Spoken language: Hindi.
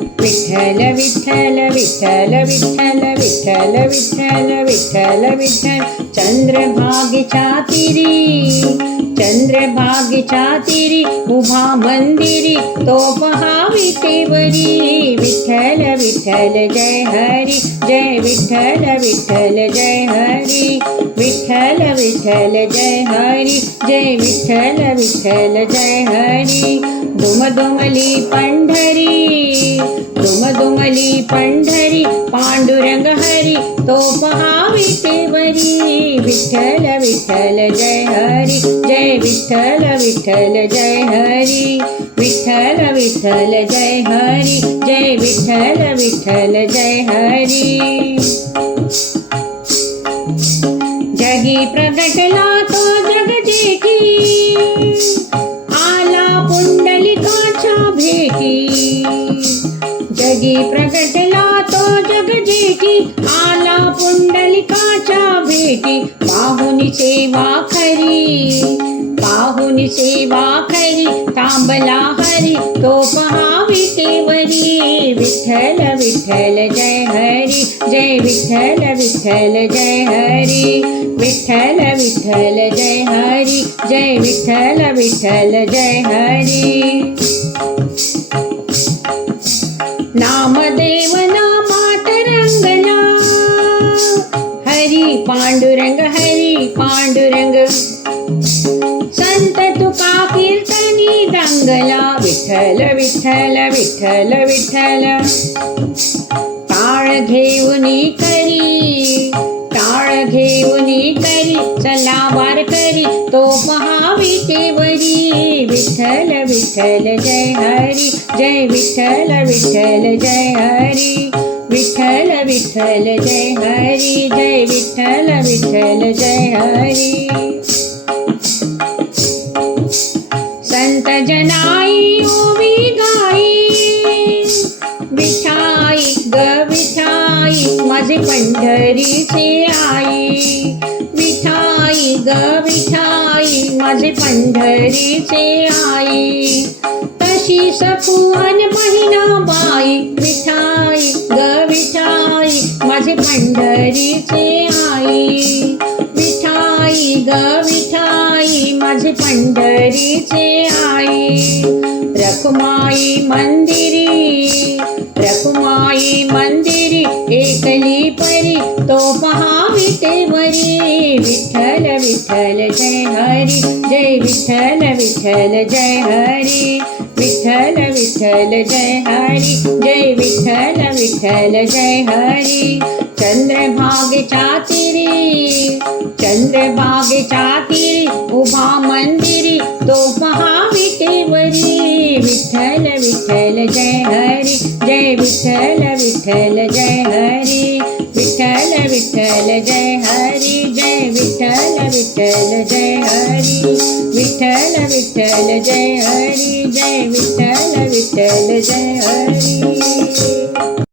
विठ्ठल विठ्ठल विठ्ठल विठ्ठल विठ्ठल विठ्ठल विठ्ठल विठ्ठल चंद्रभागेच्या तिरी चंद्रभागेच्या चातिरी उभा मंदिरी तो पहावी तेवरी विठ्ठल विठ्ठल जय हरी जय विठ्ठल विठ्ठल जय हरी विठ्ठल विठ्ठल जय हरी जय विठ्ठल विठ्ठल जय हरी दुमदुमली पंढरी दुमदुमली पंढरी, पांडुरंग हरी तो पहावी तेवरी विठ्ठल विठ्ठल, जय हरी, जय विठ्ठल विठ्ठल, जय हरी। विठ्ठल विठ्ठल, जय हरी, जय विठ्ठल विठ्ठल, जय हरी। जगी प्रगटला जगी प्रगटला तो जग जेठी। आला पुंडलिकाच्या भेटी पाहुनी सेवा खरी पाहुनी सेवा खरी तांबला हरी तो पहावी तेवरी। विठ्ठल विठ्ठल जय हरी, जय विठ्ठल विठ्ठल जय हरी। विठ्ठल विठ्ठल जय हरी, जय विठ्ठल विठ्ठल जय हरी। पांडुरंग हरी पांडुरंग. संत तुका कीर्तनी रंगला विठ्ठल विठ्ठल विठ्ठल विठ्ठल. ताळ घेऊनी करी ताळ घेऊनी करी चला वार करी तो पहावी तेवरी. विठ्ठल विठ्ठल जय हरी जय विठ्ठल विठ्ठल जय हरी. विठ्ठल विठ्ठल जय हरी जय विठ्ठल विठ्ठल जय हरी. संत जनाई ओवी गाई विठाई ग विठाई माझे पंढरीचे आई. विठाई ग विठाई माझे पंढरीचे आई. तशी सपुआ माझे पंढरीचे आई। विठाई ग विठाई माझे पंढरीचे आई। रखुमाई मंदिरी रखुमाई मंदिरी एकली परी तो पहावी तेवरी विठ्ठल विठ्ठल जय हरी, जय विठ्ठल विठ्ठल जय हरी। विठल विठल जय हरि, जय विठल विठल जय हरि। चंद्रभाग चातिरी चंद्रभाग चातिरी, उभा मंदिरी तो महाविटेवरी विठल विठल जय हरि, जय विठल विठल जय हरि। विठल विठल जय हरि, जय विठल विठल जय हरि। विठ्ठल विठ्ठल जय हरी जय विठ्ठल विठ्ठल जय हरी